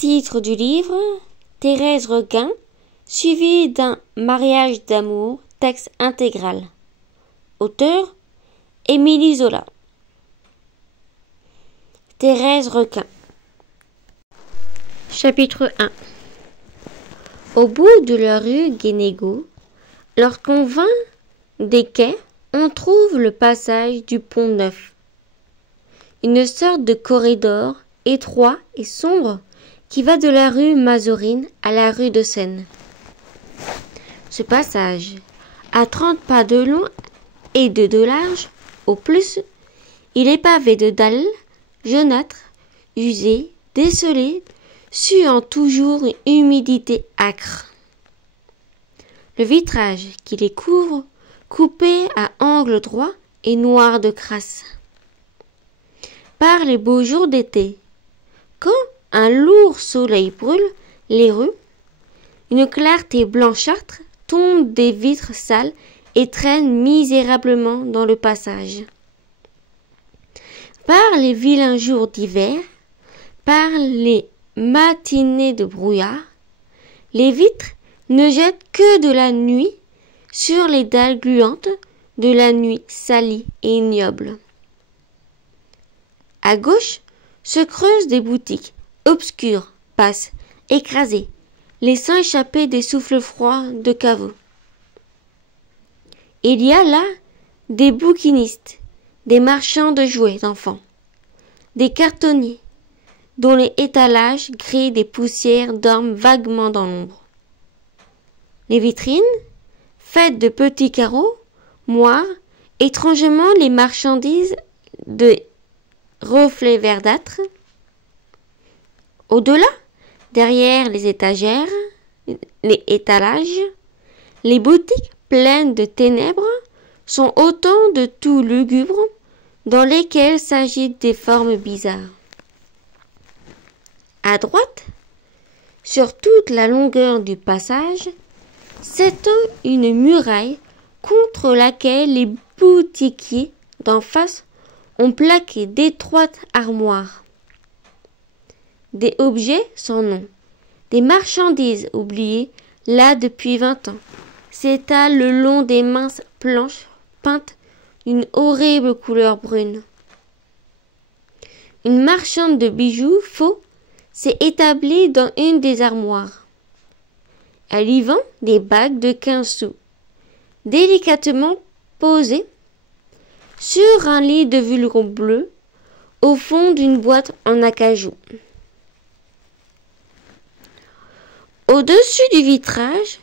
Titre du livre: Thérèse Requin, suivi d'un mariage d'amour, texte intégral. Auteur: Émilie Zola. Thérèse Requin. Chapitre 1. Au bout de la rue Guénégaud, lorsqu'on vint des quais, on trouve le passage du Pont-Neuf, une sorte de corridor étroit et sombre qui va de la rue Mazorine à la rue de Seine. Ce passage, à 30 pas de long et de large, au plus, il est pavé de dalles jaunâtres, usées, décelées, suant toujours une humidité âcre. Le vitrage qui les couvre, coupé à angle droit, est noir de crasse. Par les beaux jours d'été, quand un lourd soleil brûle les rues, une clarté blanchâtre tombe des vitres sales et traîne misérablement dans le passage. Par les vilains jours d'hiver, par les matinées de brouillard, les vitres ne jettent que de la nuit sur les dalles gluantes de la nuit salie et ignoble. À gauche se creusent des boutiques obscures, basses, écrasées, laissant échapper des souffles froids de caveaux. Il y a là des bouquinistes, des marchands de jouets d'enfants, des cartonniers, dont les étalages gris des poussières dorment vaguement dans l'ombre. Les vitrines, faites de petits carreaux, moirent étrangement les marchandises de reflets verdâtres. Au-delà, derrière les étagères, les étalages, les boutiques pleines de ténèbres sont autant de trous lugubres dans lesquels s'agitent des formes bizarres. À droite, sur toute la longueur du passage, s'étend une muraille contre laquelle les boutiquiers d'en face ont plaqué d'étroites armoires. Des objets sans nom, des marchandises oubliées là depuis 20 ans, s'étalent le long des minces planches peintes d'une horrible couleur brune. Une marchande de bijoux faux s'est établie dans une des armoires. Elle y vend des bagues de 15 sous, délicatement posées sur un lit de velours bleu au fond d'une boîte en acajou. Au-dessus du vitrage,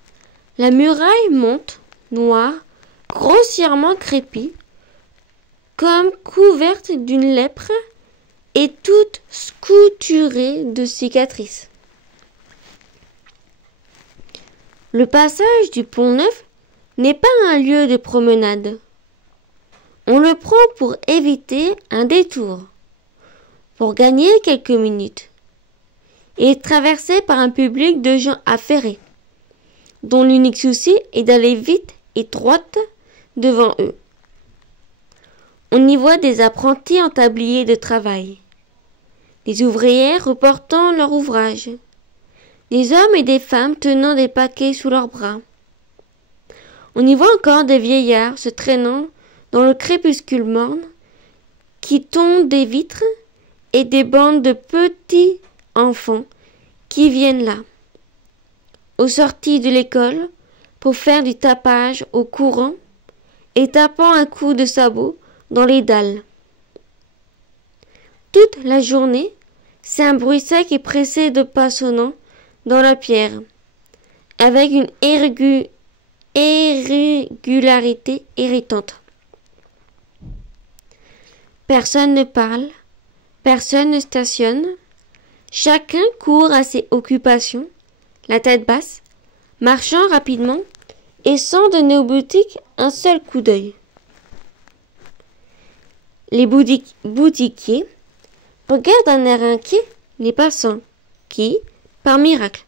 la muraille monte, noire, grossièrement crépie, comme couverte d'une lèpre et toute couturée de cicatrices. Le passage du Pont-Neuf n'est pas un lieu de promenade. On le prend pour éviter un détour, pour gagner quelques minutes, et est traversé par un public de gens affairés, dont l'unique souci est d'aller vite et droit devant eux. On y voit des apprentis en tablier de travail, des ouvrières reportant leur ouvrage, des hommes et des femmes tenant des paquets sous leurs bras. On y voit encore des vieillards se traînant dans le crépuscule morne qui tombe des vitres et des bandes de petits enfants qui viennent là, aux sorties de l'école, pour faire du tapage au courant et tapant un coup de sabot dans les dalles. Toute la journée, c'est un bruit sec et pressé de pas sonnants dans la pierre, avec une irrégularité irritante. Personne ne parle, personne ne stationne, chacun court à ses occupations, la tête basse, marchant rapidement et sans donner aux boutiques un seul coup d'œil. Les boutiquiers regardent d'un air inquiet les passants qui, par miracle,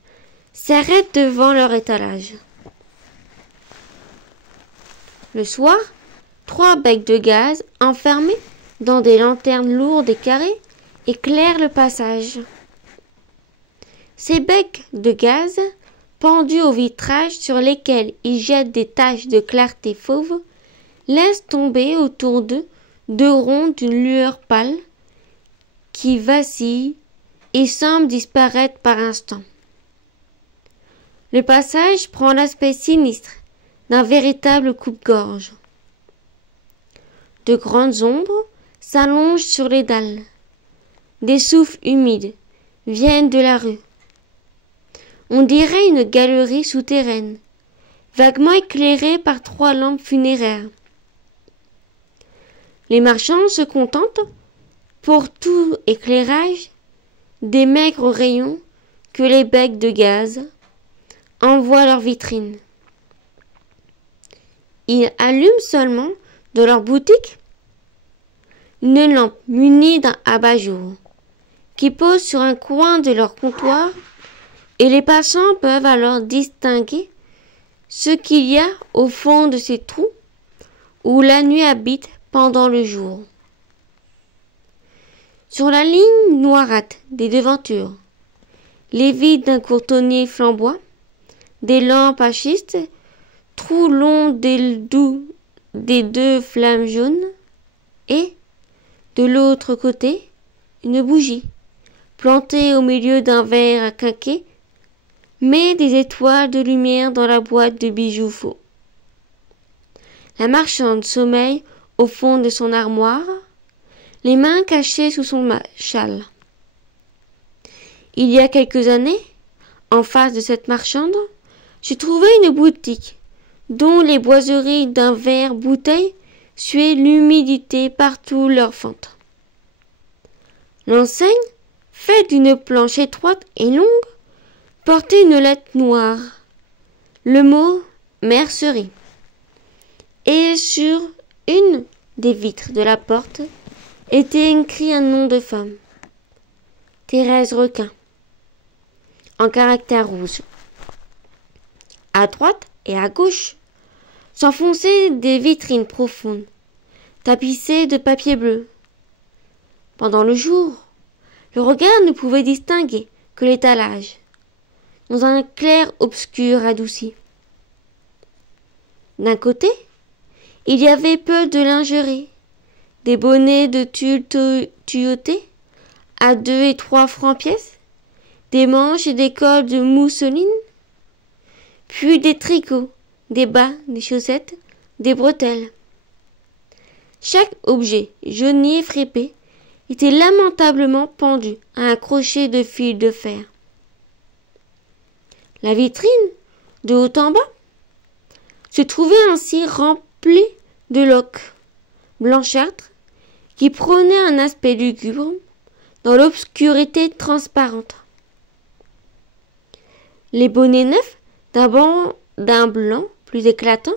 s'arrêtent devant leur étalage. Le soir, 3 becs de gaz enfermés dans des lanternes lourdes et carrées éclairent le passage. Ces becs de gaz, pendus au vitrage sur lesquels ils jettent des taches de clarté fauve, laissent tomber autour d'eux deux ronds d'une lueur pâle qui vacillent et semblent disparaître par instants. Le passage prend l'aspect sinistre d'un véritable coupe-gorge. De grandes ombres s'allongent sur les dalles. Des souffles humides viennent de la rue. On dirait une galerie souterraine, vaguement éclairée par 3 lampes funéraires. Les marchands se contentent, pour tout éclairage, des maigres rayons que les becs de gaz envoient leurs vitrines. Ils allument seulement dans leur boutique une lampe munie d'un abat-jour qui pose sur un coin de leur comptoir, et les passants peuvent alors distinguer ce qu'il y a au fond de ces trous où la nuit habite pendant le jour. Sur la ligne noirâtre des devantures, les vides d'un courtonnier flamboie, des lampes à schiste, trous longs des 2 flammes jaunes, et, de l'autre côté, une bougie, plantée au milieu d'un verre à quinquer, met des étoiles de lumière dans la boîte de bijoux faux. La marchande sommeille au fond de son armoire, les mains cachées sous son châle. Il y a quelques années, en face de cette marchande, je trouvais une boutique dont les boiseries d'un verre-bouteille suaient l'humidité partout leur fente. L'enseigne, faite d'une planche étroite et longue, portait une lettre noire, le mot « mercerie », et sur une des vitres de la porte était écrit un nom de femme, Thérèse Requin, en caractères rouges. À droite et à gauche s'enfonçaient des vitrines profondes, tapissées de papier bleu. Pendant le jour, le regard ne pouvait distinguer que l'étalage, dans un clair-obscur adouci. D'un côté, il y avait peu de lingerie, des bonnets de tulle tuyautés à 2 et 3 francs pièce, des manches et des cols de mousseline, puis des tricots, des bas, des chaussettes, des bretelles. Chaque objet jauni et fripé était lamentablement pendu à un crochet de fil de fer. La vitrine, de haut en bas, se trouvait ainsi remplie de loques blanchâtres qui prenaient un aspect lugubre dans l'obscurité transparente. Les bonnets neufs d'un blanc plus éclatant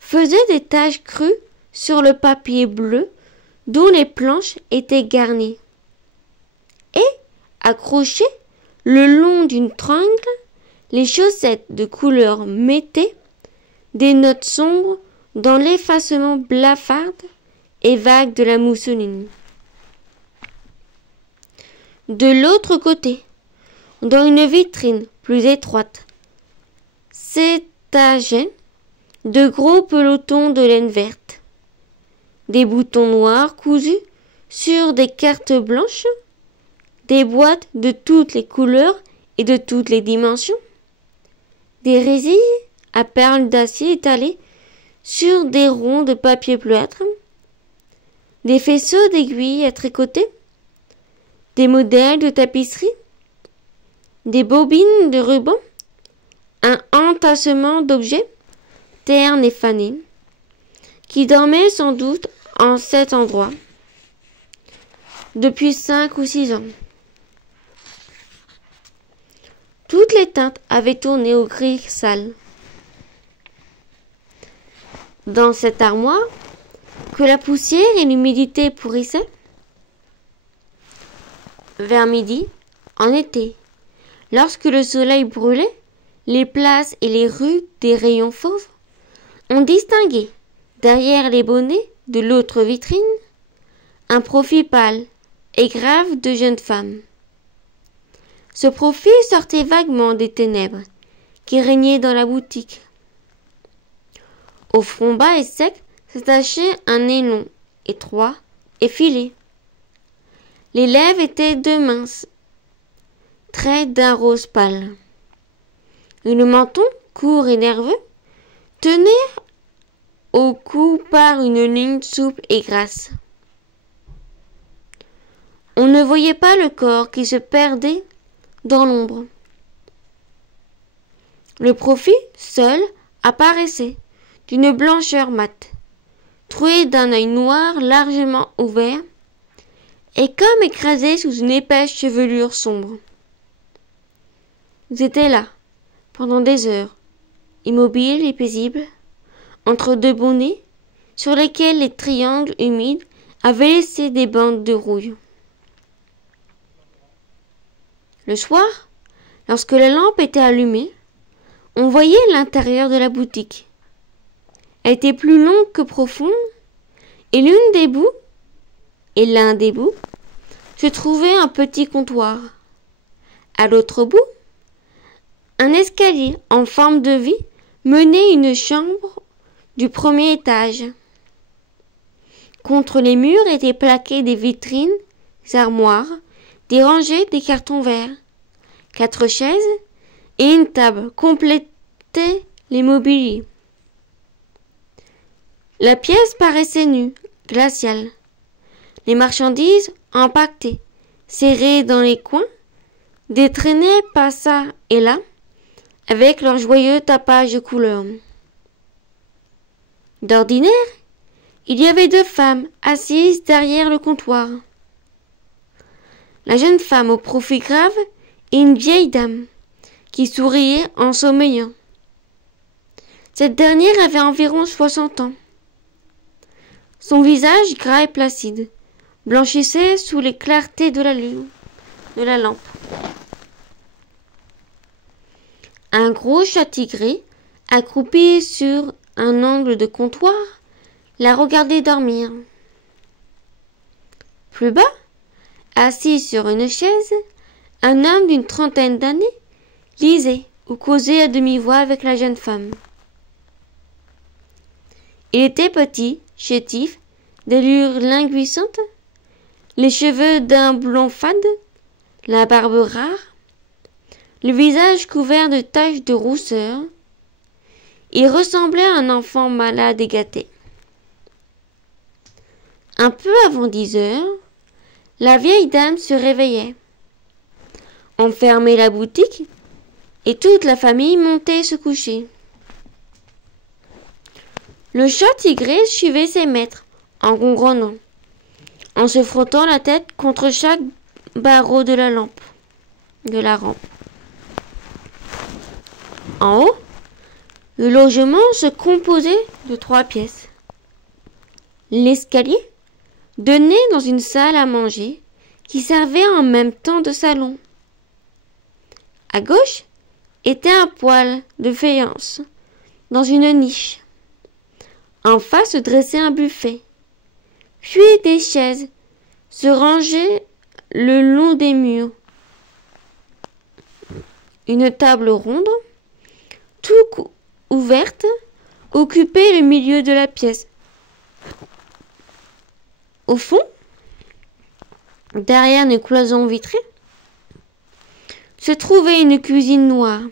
faisaient des taches crues sur le papier bleu dont les planches étaient garnies. Et, accrochées le long d'une tringle, les chaussettes de couleur mettaient des notes sombres dans l'effacement blafarde et vague de la mousseline. De l'autre côté, dans une vitrine plus étroite, s'étageaient de gros pelotons de laine verte, des boutons noirs cousus sur des cartes blanches, des boîtes de toutes les couleurs et de toutes les dimensions, des résilles à perles d'acier étalées sur des ronds de papier bleuâtre, des faisceaux d'aiguilles à tricoter, des modèles de tapisserie, des bobines de ruban, un entassement d'objets, ternes et fanés, qui dormaient sans doute en cet endroit depuis 5 ou 6 ans. Toutes les teintes avaient tourné au gris sale. Dans cette armoire, que la poussière et l'humidité pourrissaient, vers midi, en été, lorsque le soleil brûlait les places et les rues des rayons fauves, on distinguait, derrière les bonnets de l'autre vitrine, un profil pâle et grave de jeune femme. Ce profil sortait vaguement des ténèbres qui régnaient dans la boutique. Au front bas et sec s'attachait un nez long, étroit, effilé. Les lèvres étaient de minces traits d'un rose pâle. Et le menton, court et nerveux, tenait au cou par une ligne souple et grasse. On ne voyait pas le corps qui se perdait dans l'ombre. Le profil, seul, apparaissait d'une blancheur mate, troué d'un œil noir largement ouvert et comme écrasé sous une épaisse chevelure sombre. Ils étaient là, pendant des heures, immobiles et paisibles, entre deux bonnets sur lesquels les triangles humides avaient laissé des bandes de rouille. Le soir, lorsque la lampe était allumée, on voyait l'intérieur de la boutique. Elle était plus longue que profonde, et l'un des bouts, se trouvait un petit comptoir. À l'autre bout, un escalier en forme de V menait une chambre du premier étage. Contre les murs étaient plaquées des vitrines, des armoires, des rangées des cartons verts. 4 chaises et une table complétaient les mobiliers. La pièce paraissait nue, glaciale. Les marchandises empaquetées, serrées dans les coins, détraînaient pas ça et là, avec leur joyeux tapage de couleurs. D'ordinaire, il y avait 2 femmes assises derrière le comptoir. La jeune femme au profil grave et une vieille dame qui souriait en sommeillant. Cette dernière avait environ 60 ans. Son visage gras et placide blanchissait sous les clartés de la lampe. Un gros chat tigré, accroupi sur un angle de comptoir, la regardait dormir. Plus bas, assis sur une chaise, un homme d'une trentaine d'années lisait ou causait à demi-voix avec la jeune femme. Il était petit, chétif, d'allure languissante, les cheveux d'un blond fade, la barbe rare, le visage couvert de taches de rousseur. Il ressemblait à un enfant malade et gâté. Un peu avant 10 heures, la vieille dame se réveillait. On fermait la boutique et toute la famille montait se coucher. Le chat tigré suivait ses maîtres en ronronnant, en se frottant la tête contre chaque barreau de la rampe. En haut, le logement se composait de 3 pièces. L'escalier donnait dans une salle à manger qui servait en même temps de salon. À gauche était un poêle de faïence dans une niche. En face se dressait un buffet, puis des chaises se rangeaient le long des murs. Une table ronde, tout ouverte, occupait le milieu de la pièce. Au fond, derrière une cloison vitrée, se trouvait une cuisine noire.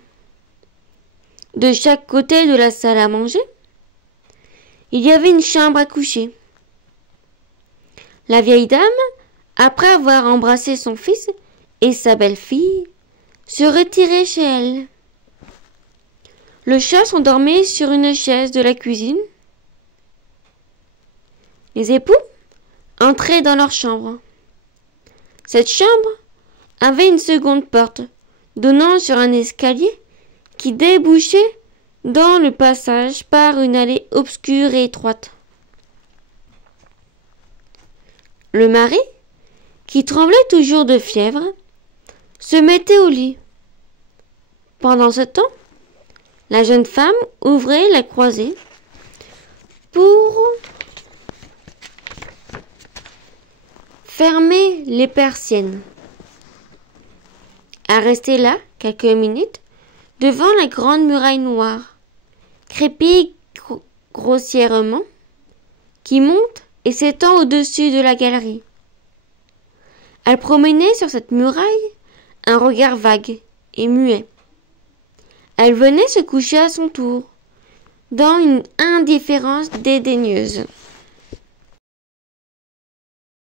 De chaque côté de la salle à manger, il y avait une chambre à coucher. La vieille dame, après avoir embrassé son fils et sa belle-fille, se retirait chez elle. Le chat s'endormait sur une chaise de la cuisine. Les époux entraient dans leur chambre. Cette chambre avait une seconde porte donnant sur un escalier qui débouchait dans le passage par une allée obscure et étroite. Le mari, qui tremblait toujours de fièvre, se mettait au lit. Pendant ce temps, la jeune femme ouvrait la croisée pour fermer les persiennes. À à rester là quelques minutes devant la grande muraille noire, crépie grossièrement, qui monte et s'étend au-dessus de la galerie. Elle promenait sur cette muraille un regard vague et muet. Elle venait se coucher à son tour, dans une indifférence dédaigneuse.